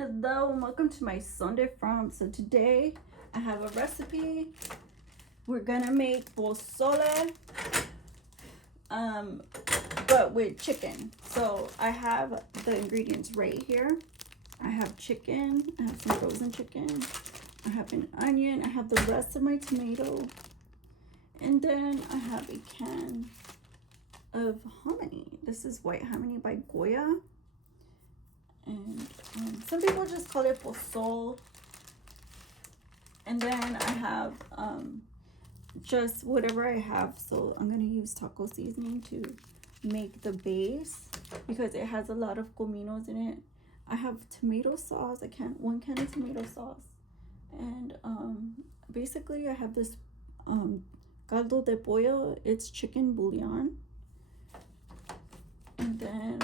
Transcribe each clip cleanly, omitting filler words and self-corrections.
Hello and welcome to my Sunday farm. So today I have a recipe. We're gonna make pozole, but with chicken. So I have the ingredients right here. I have chicken, I have some frozen chicken, I have an onion, I have the rest of my tomato, and then I have a can of hominy. This is white hominy by Goya. And some people just call it pozole. And then I have just whatever I have. So I'm going to use taco seasoning to make the base because it has a lot of cominos in it. I have tomato sauce. One can of tomato sauce. And basically I have this caldo de pollo. It's chicken bouillon. And then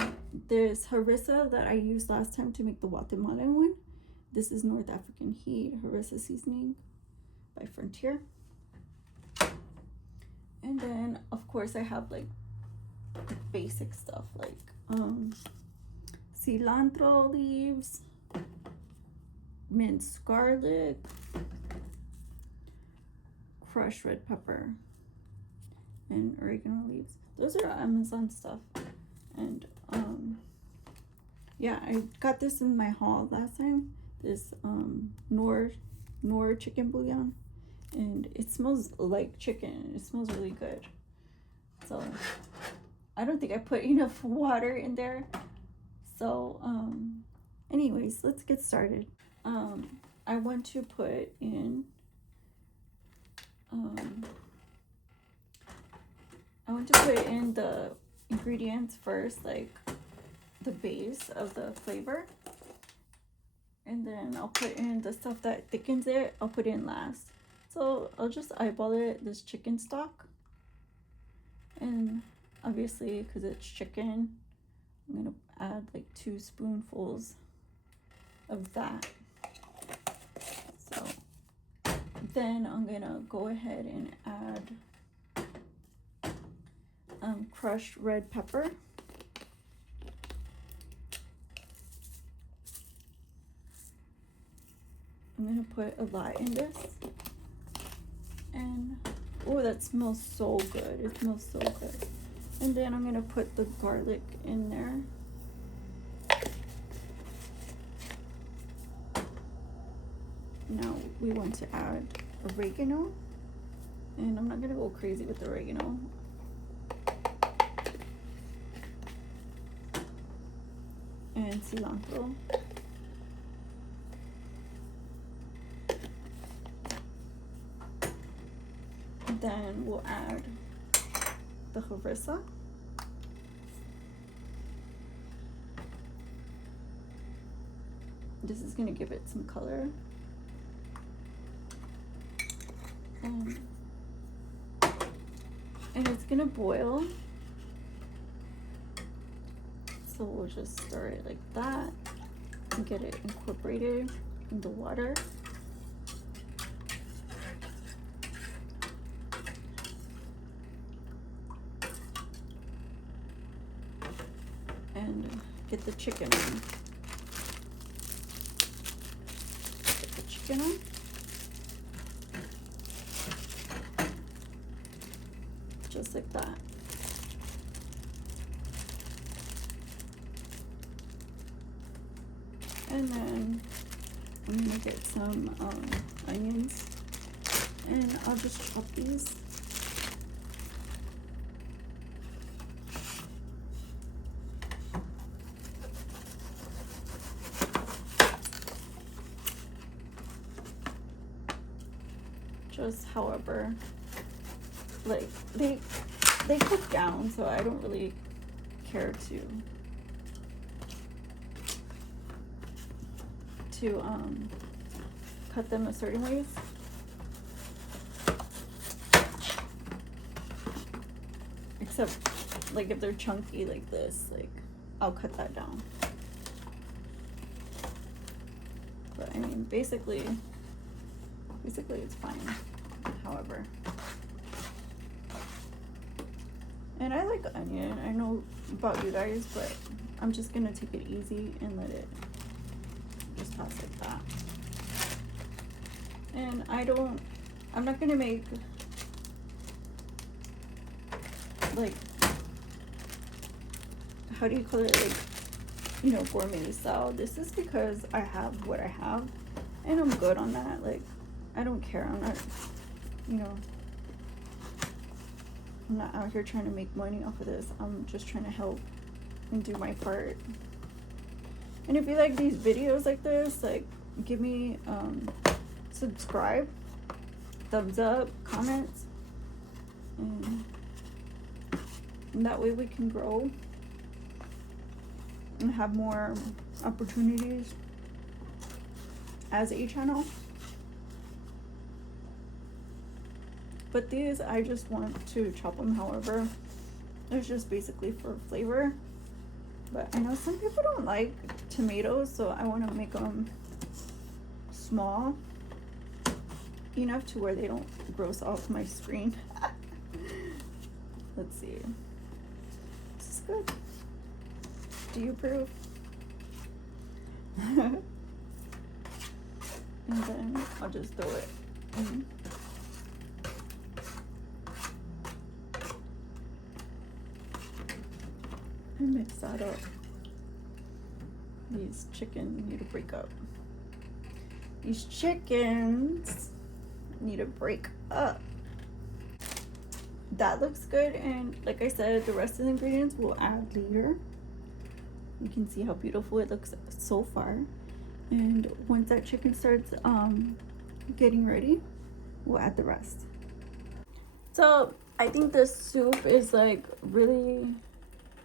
there's harissa that I used last time to make the Guatemalan one. This is North African Heat harissa seasoning by Frontier. And then of course I have like basic stuff like cilantro leaves, minced garlic, crushed red pepper, and oregano leaves. Those are Amazon stuff. And yeah, I got this in my haul last time, this Nor chicken bouillon, and it smells like chicken. It smells really good. So I don't think I put enough water in there. So anyways, let's get started. I want to put in the ingredients first, like the base of the flavor, and then I'll put in the stuff that thickens it. I'll put in last. So I'll just eyeball it. This chicken stock, and obviously because it's chicken, I'm gonna add like 2 spoonfuls of that. So then I'm gonna go ahead and add crushed red pepper. I'm gonna put a lot in this, and oh, that smells so good. It smells so good. And then I'm gonna put the garlic in there. Now we want to add oregano, and I'm not gonna go crazy with the oregano. And cilantro. And then we'll add the harissa. This is gonna give it some color. And it's gonna boil. So we'll just stir it like that and get it incorporated in the water. And get the chicken on. Get the chicken on. Just like that. And then I'm gonna get some onions, and I'll just chop these. Just however, like they cook down, so I don't really care to cut them a certain ways. Except like if they're chunky like this, like I'll cut that down. But I mean basically it's fine however. And I like onion. I know about you guys, but I'm just gonna take it easy and let it just toss like that. And I'm not gonna make like, how do you call it, like, you know, gourmet style. This is because I have what I have and I'm good on that. Like, I don't care. I'm not, you know, I'm not out here trying to make money off of this. I'm just trying to help and do my part. And if you like these videos like this, like, give me subscribe, thumbs up, comments, and that way we can grow and have more opportunities as a channel. But these, I just want to chop them however. It's just basically for flavor. But I know some people don't like tomatoes, so I want to make them small enough to where they don't gross off my screen. Let's see. This is good. Do you approve? And then I'll just throw it in. And mix that up. These chickens need to break up. These chickens need to break up. That looks good, and like I said, the rest of the ingredients we'll add later. You can see how beautiful it looks so far. And once that chicken starts getting ready, we'll add the rest. So I think this soup is like really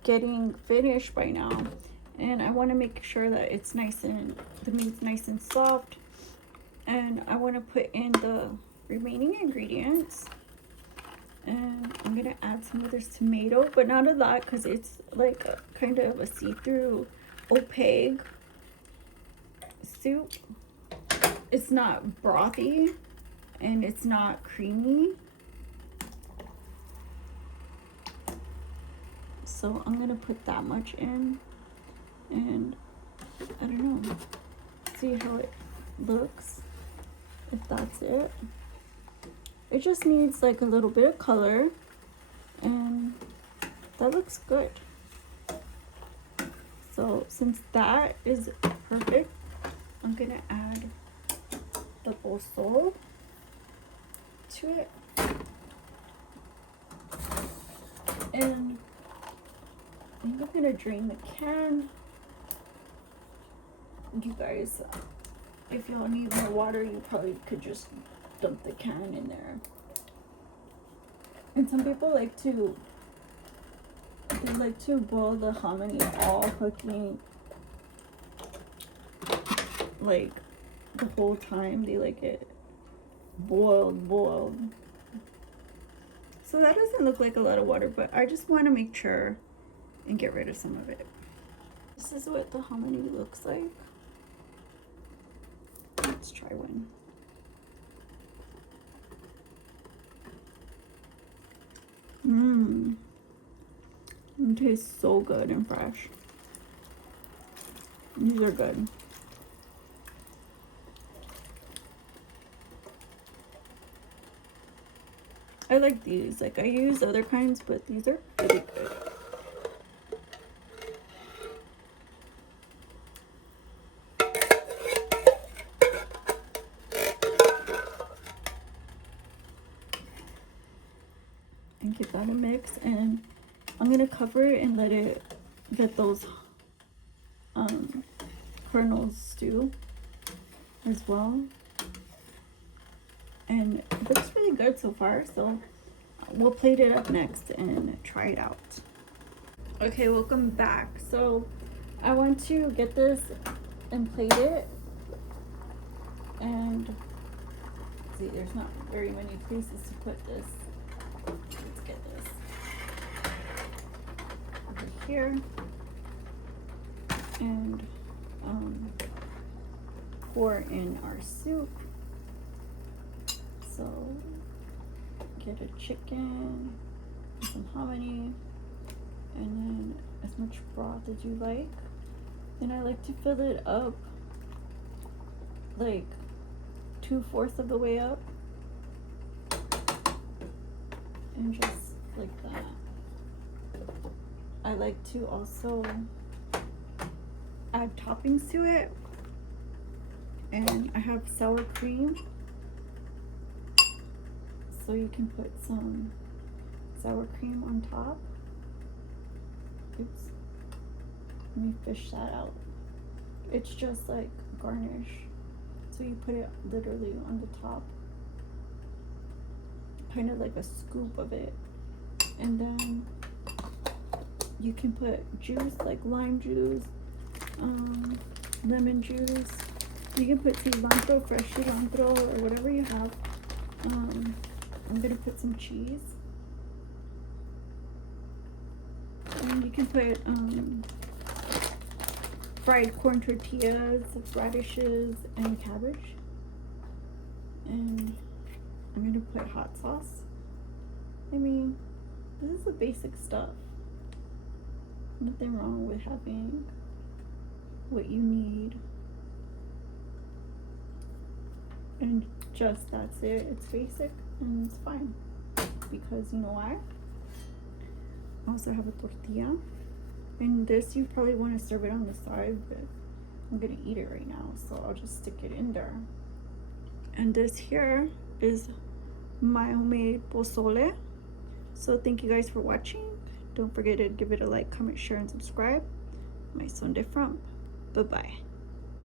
getting finished by now, and I want to make sure that it's nice and the meat's nice and soft. And I want to put in the remaining ingredients, and I'm gonna add some of this tomato, but not a lot because it's like a kind of a see-through opaque soup. It's not brothy and it's not creamy. So I'm gonna put that much in, and I don't know, see how it looks, if that's it. It just needs like a little bit of color, and that looks good. So since that is perfect, I'm gonna add the pozole to it. And I'm gonna drain the can. You guys, if y'all need more water, you probably could just dump the can in there. And some people like to boil the hominy all cooking, like the whole time. They like it boiled. So that doesn't look like a lot of water, but I just want to make sure and get rid of some of it. This is what the hominy looks like. Let's try one. It tastes so good and fresh. These are good. I like these. Like, I use other kinds, but these are really good. And give that a mix, and I'm gonna cover it and let it get those kernels stew as well. And it looks really good so far, so we'll plate it up next and try it out. Okay, welcome back. So I want to get this and plate it, and see, there's not very many places to put this. Let's get this over here, and pour in our soup. So get a chicken, some hominy, and then as much broth as you like. Then I like to fill it up like 2/4 of the way up, and just like that. I like to also add toppings to it, and I have sour cream, so you can put some sour cream on top. Oops, let me fish that out. It's just like garnish, so you put it literally on the top, kind of like a scoop of it, and then you can put juice like lime juice, lemon juice. You can put cilantro, fresh cilantro, or whatever you have. I'm gonna put some cheese, and you can put fried corn tortillas, radishes, and cabbage. And I'm gonna put hot sauce. I mean, this is the basic stuff. Nothing wrong with having what you need. And just that's it. It's basic and it's fine. Because you know why? I also have a tortilla. And this you probably want to serve it on the side, but I'm gonna eat it right now, so I'll just stick it in there. And this here is my homemade pozole. So thank you guys for watching. Don't forget to give it a like, comment, share, and subscribe. My son de Frump. Bye-bye.